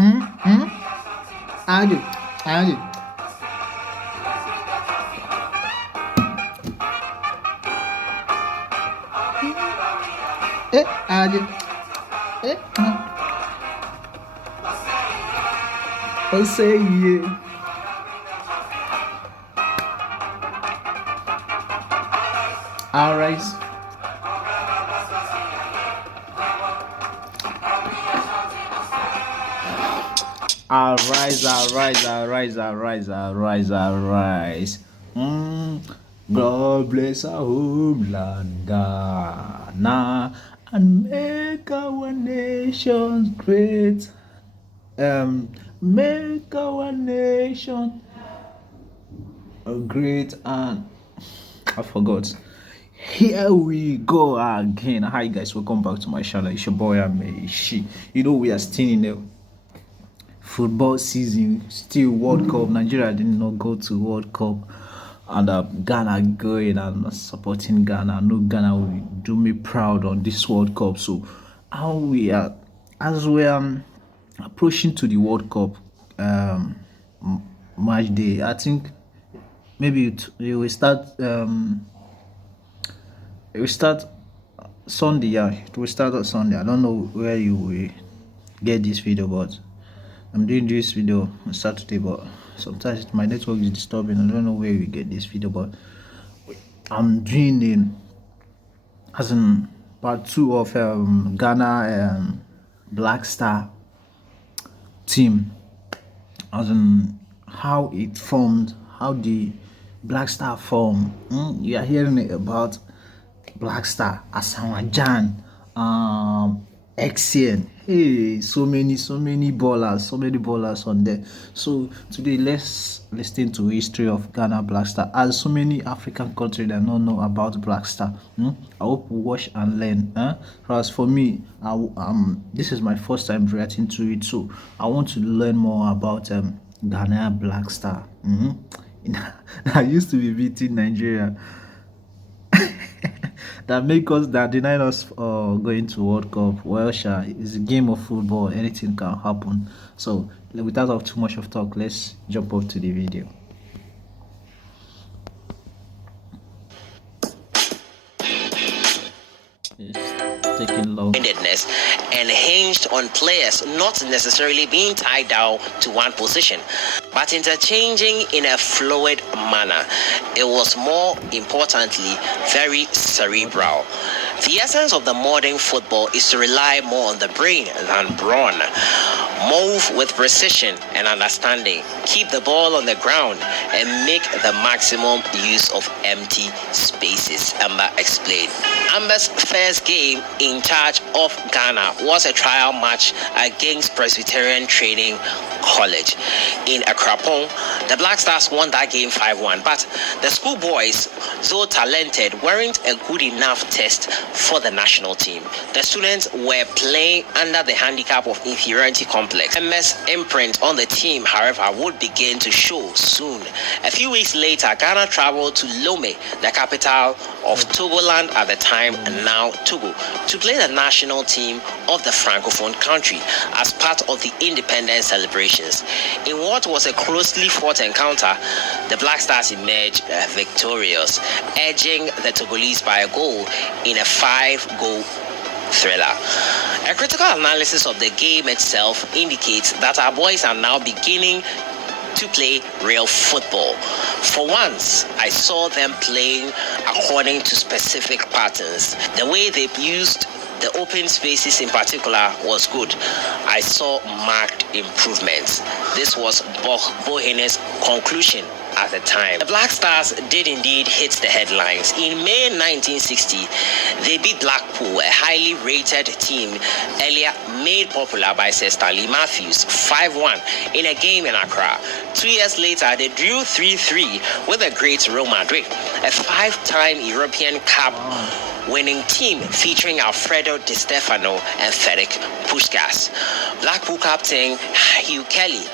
Adi, Adi. Adi. I say yeah. Alright. Arise, arise, arise, arise, arise, arise. God bless our homeland, Ghana, and make our nation great. Make our nation great and I forgot. Here we go again. Hi guys, welcome back to my channel. It's your boy Ameshi. You know we are still in the football season, still World Cup. Nigeria did not go to World Cup, and Ghana going and supporting Ghana. I know Ghana will do me proud on this World Cup. So, how we are as we are approaching to the World Cup match day, I think maybe it will start. It will start Sunday. Yeah, it will start on Sunday. I don't know where you will get this video, but I'm doing this video on Saturday, but sometimes my network is disturbing. I don't know where you get this video, but I'm doing as in part 2 of Ghana Black Star team, as in how it formed, how the Black Star formed. You are hearing about Black Star, Asamoah Gyan, XCN. Hey, so many ballers on there. So today let's listen to history of Ghana Black Star. As so many African countries that don't know about Black Star. I hope we watch and learn. As for me, this is my first time reacting to it, so I want to learn more about Ghana Black Star. I used to be beating Nigeria that deny us going to World Cup. Well, sure, it's a game of football. Anything can happen. So, without too much of talk, let's jump off to the video. It's taking long. And hinged on players not necessarily being tied down to one position, but interchanging in a fluid manner. It was more importantly very cerebral. The essence of the modern football is to rely more on the brain than brawn. Move with precision and understanding. Keep the ball on the ground and make the maximum use of empty spaces, Amber explained. Amber's first game in charge of Ghana was a trial match against Presbyterian Training College in Akrapong. The Black Stars won that game 5-1, but the schoolboys, though talented, weren't a good enough test for the national team. The students were playing under the handicap of inferiority complex. MS imprint on the team, however, would begin to show soon. A few weeks later, Ghana traveled to Lomé, the capital of Togoland at the time, and now Togo, to play the national team of the Francophone country as part of the independence celebrations. In what was a closely fought encounter, the Black Stars emerged victorious, edging the Togolese by a goal in a 5-goal thriller. A critical analysis of the game itself indicates that our boys are now beginning to play real football. For once, I saw them playing according to specific patterns. The way they used the open spaces in particular was good. I saw marked improvements. This was Bohene's conclusion at the time. The Black Stars did indeed hit the headlines. In May 1960, they beat Blackpool, a highly rated team earlier made popular by Sir Stanley Matthews, 5-1 in a game in Accra. 2 years later, they drew 3-3 with the great Real Madrid, a 5-time European Cup winning team featuring Alfredo Di Stefano and Ferenc Puskas. Blackpool captain Hugh Kelly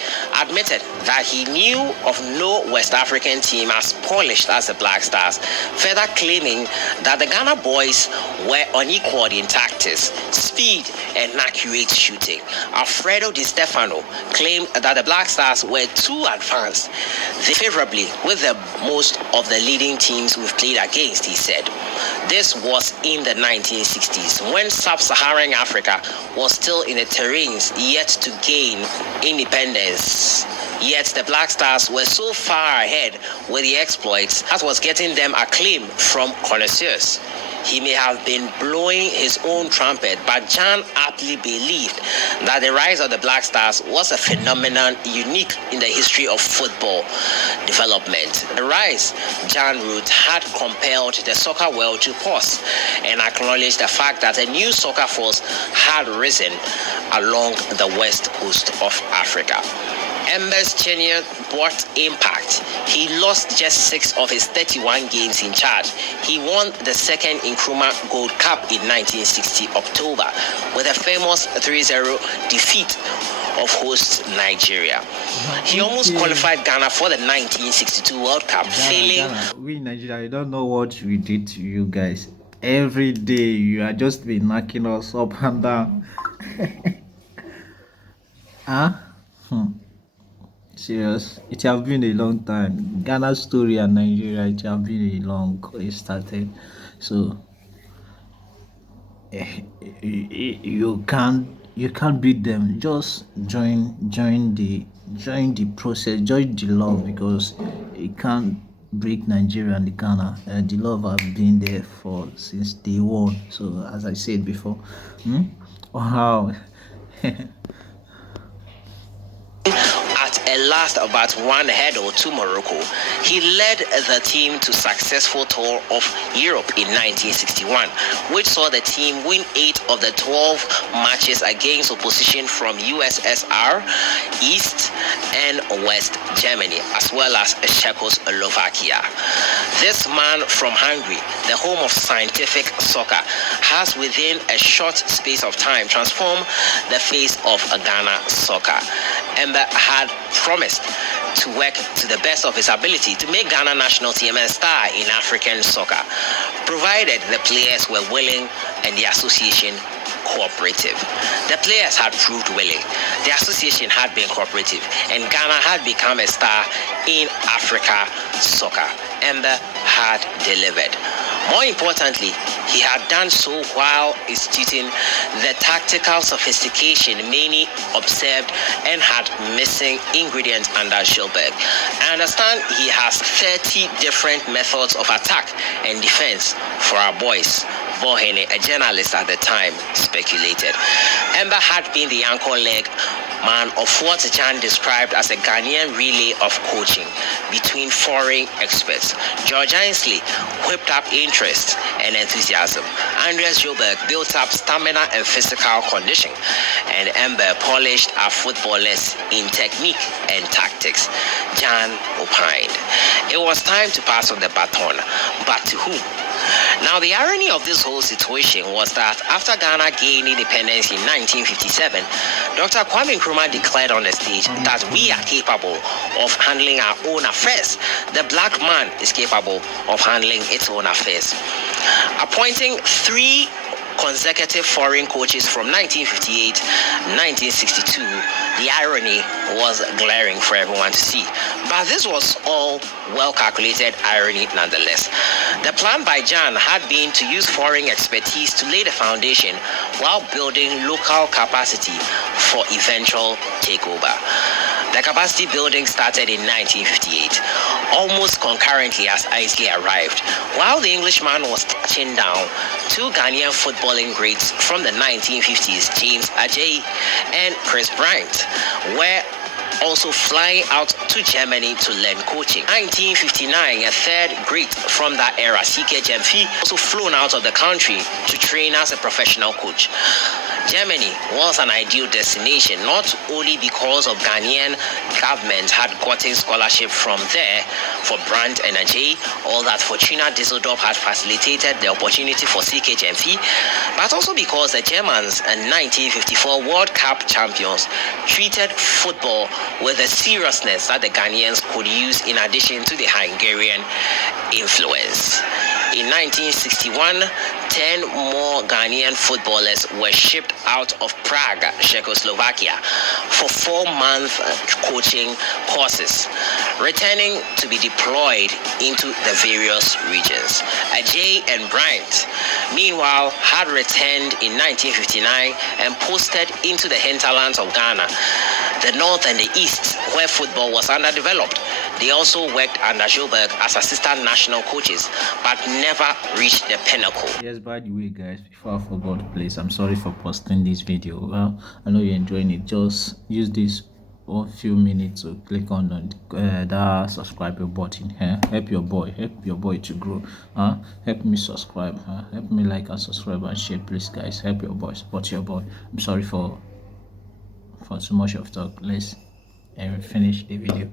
admitted that he knew of no West African team as polished as the Black Stars, further claiming that the Ghana boys were unequaled in tactics, speed, and accurate shooting. Alfredo Di Stefano claimed that the Black Stars were too advanced. They favorably with the most of the leading teams we've played against, he said. This was in the 1960s, when sub-Saharan Africa was still in the terrains yet to gain independence. Yet the Black Stars were so far ahead with the exploits that was getting them acclaim from connoisseurs. He may have been blowing his own trumpet, but Jan aptly believed that the rise of the Black Stars was a phenomenon unique in the history of football development. The rise, Jan wrote, had compelled the soccer world to pause and acknowledge the fact that a new soccer force had risen along the west coast of Africa. Ember's tenure brought impact. He lost just 6 of his 31 games in charge. He won the second Nkrumah Gold Cup in 1960 October with a famous 3-0 defeat of host Nigeria. He almost qualified Ghana for the 1962 World Cup, failing. We in Nigeria, you don't know what we did to you guys. Every day you are just been knocking us up and down. Serious, it have been a long time. Ghana's story and Nigeria, it have been a long it started. So you can't beat them. Just join the process, join the love, because you can't break Nigeria and the Ghana. The love have been there for since day one. So as I said before, wow. At last about one hurdle to Morocco, he led the team to successful tour of Europe in 1961, which saw the team win 8 of the 12 matches against opposition from USSR, East and West Germany, as well as Czechoslovakia. This man from Hungary, the home of scientific soccer, has within a short space of time transformed the face of Ghana soccer. Ember had promised to work to the best of his ability to make Ghana national team a star in African soccer, provided the players were willing and the association cooperative. The players had proved willing, the association had been cooperative, and Ghana had become a star in Africa soccer. Ember had delivered. More importantly, he had done so while instituting the tactical sophistication many observed and had missing ingredients under Schulberg. I understand he has 30 different methods of attack and defense for our boys. Bohene, a journalist at the time, speculated. Ember had been the anchor leg man of what Jan described as a Ghanaian relay of coaching between foreign experts. George Ainsley whipped up interest and enthusiasm. Andreas Schulberg built up stamina and physical condition, and Ember polished our footballers in technique and tactics. Jan opined it was time to pass on the baton, but to whom? Now, the irony of this whole situation was that after Ghana gained independence in 1957, Dr. Kwame Nkrumah declared on the stage that we are capable of handling our own affairs. The black man is capable of handling its own affairs. Appointing 3 consecutive foreign coaches from 1958 1962, the irony was glaring for everyone to see. But this was all well-calculated irony nonetheless. The plan by Jan had been to use foreign expertise to lay the foundation while building local capacity for eventual takeover. The capacity building started in 1958, almost concurrently as Ainsley arrived, while the Englishman was touching down. 2 Ghanaian footballing greats from the 1950s, James Adjei and Chris Bryant, were also flying out to Germany to learn coaching. 1959, a third great from that era, CK Jemfi, also flown out of the country to train as a professional coach. Germany was an ideal destination, not only because of Ghanaian government had gotten scholarship from there for Brandt and Ajay, or that Fortuna Düsseldorf had facilitated the opportunity for CK Jemfi, but also because the Germans and 1954 World Cup champions treated football with the seriousness that the Ghanaians could use in addition to the Hungarian influence. In 1961, 10 more Ghanaian footballers were shipped out of Prague, Czechoslovakia, for 4-month coaching courses, returning to be deployed into the various regions. Ajay and Bryant, meanwhile, had returned in 1959 and posted into the hinterlands of Ghana, the north and the east, where football was underdeveloped. They also worked under Joburg as assistant national coaches, but never reached the pinnacle. Yes, by the way, guys, before I forgot, please, I'm sorry for posting this video. Well, I know you're enjoying it. Just use this one few minutes to click on that subscribe button. Help your boy to grow. Help me subscribe. Help me like and subscribe and share, please, guys. Help your boy, support your boy. I'm sorry for so much of talk. Let's finish the video.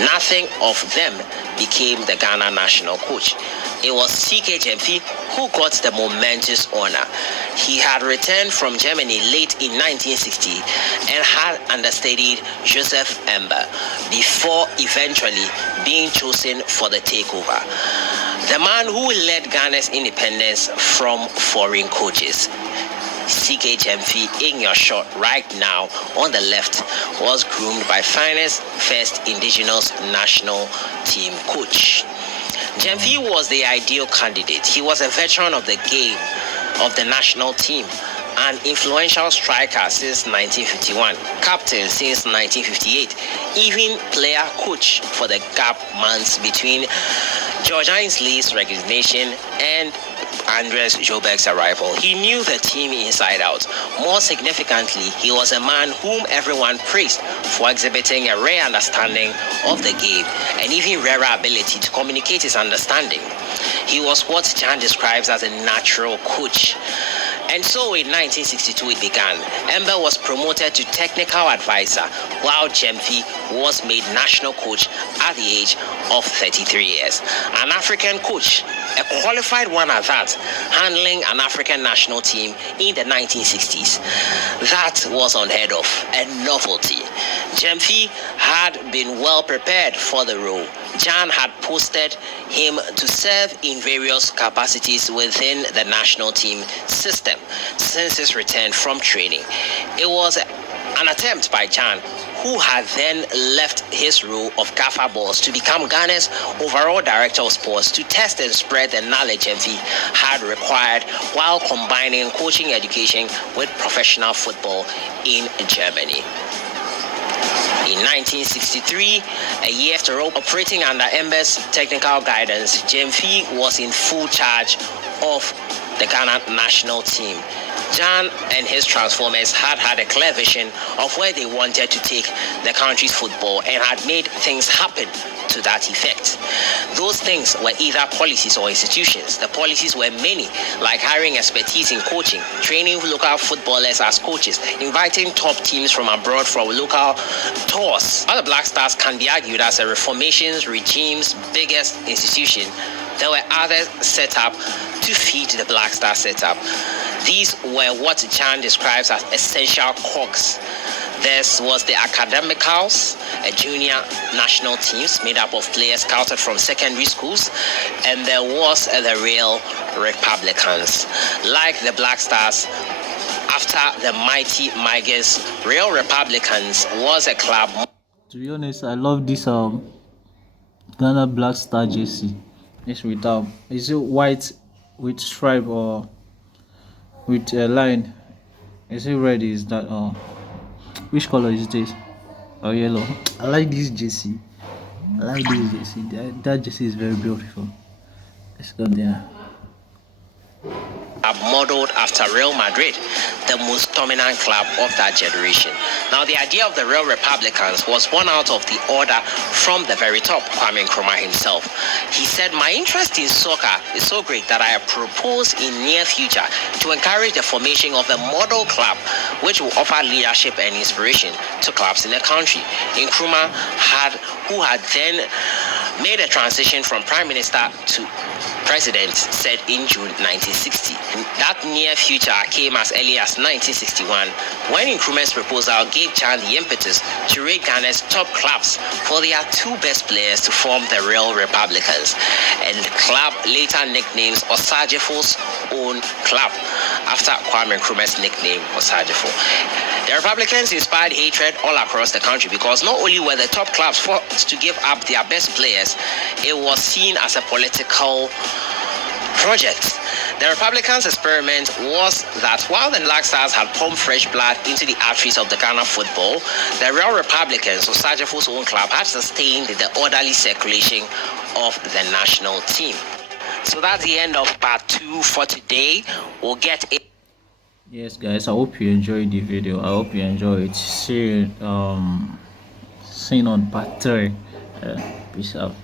Nothing of them became the Ghana national coach. It was CK Jemfi who got the momentous honor. He had returned from Germany late in 1960 and had understudied Joseph Ember before eventually being chosen for the takeover. The man who led Ghana's independence from foreign coaches. CK Jemfi, in your shot right now on the left, was groomed by finest first indigenous national team coach. Jemfi was the ideal candidate. He was a veteran of the game, of the national team, an influential striker since 1951, captain since 1958, even player coach for the gap months between George Ainsley's resignation and Andres Joburg's arrival. He knew the team inside out. More significantly, he was a man whom everyone praised for exhibiting a rare understanding of the game and even rarer ability to communicate his understanding. He was what Jan describes as a natural coach. And so in 1962 it began. Ember was promoted to technical advisor, while Jemfi was made national coach at the age of 33 years. An African coach, a qualified one at that, handling an African national team in the 1960s. That was unheard of, a novelty. Jemfi had been well prepared for the role. Jan had posted him to serve in various capacities within the national team system since his return from training. It was an attempt by Jan, who had then left his role of gaffer boss to become Ghana's overall director of sports, to test and spread the knowledge Jemfi had required while combining coaching education with professional football in Germany. In 1963, a year after operating under Ember's technical guidance, Jemfi was in full charge of the Ghana national team. Jan and his Transformers had a clear vision of where they wanted to take the country's football and had made things happen to that effect. Those things were either policies or institutions. The policies were many, like hiring expertise in coaching, training local footballers as coaches, inviting top teams from abroad for local tours. While the Black Stars can be argued as a reformation regime's biggest institution, there were others set up to feed the Black Star setup. These were what Chan describes as essential cogs. This was the Academicals, a junior national teams made up of players scouted from secondary schools, and there was the Real Republicans. Like the Black Stars, after the mighty Migers, Real Republicans was a club. To be honest, I love this Ghana Black Star jersey. It's with is it white with stripe or with a line? Is it red? Is that which color is this? Oh, yellow. I like this jersey. I like this jersey. That jersey is very beautiful. Let's go there. Modeled after Real Madrid. the most dominant club of that generation. Now, the idea of the Real Republicans was born out of the order from the very top, Kwame Nkrumah himself. He said, "My interest in soccer is so great that I propose in near future to encourage the formation of a model club which will offer leadership and inspiration to clubs in the country." Nkrumah who had then made a transition from prime minister to president, said in June 1960. That near future came as early as 1961, when Nkrumah's proposal gave Chan the impetus to rate Ghana's top clubs for their two best players to form the Real Republicans, and the club later nicknames Osagyefo's own club, after Kwame Nkrumah's nickname Osagyefo. The Republicans inspired hatred all across the country because not only were the top clubs forced to give up their best players, it was seen as a political project. The Republicans' experiment was that while the Black Stars had pumped fresh blood into the arteries of the Ghana football, the Real Republicans, Osagyefo's own club, had sustained the orderly circulation of the national team. So that's the end of part 2 for today. We'll get it. Yes, guys, I hope you enjoyed the video. I hope you enjoyed it. See you on part 3. Peace out.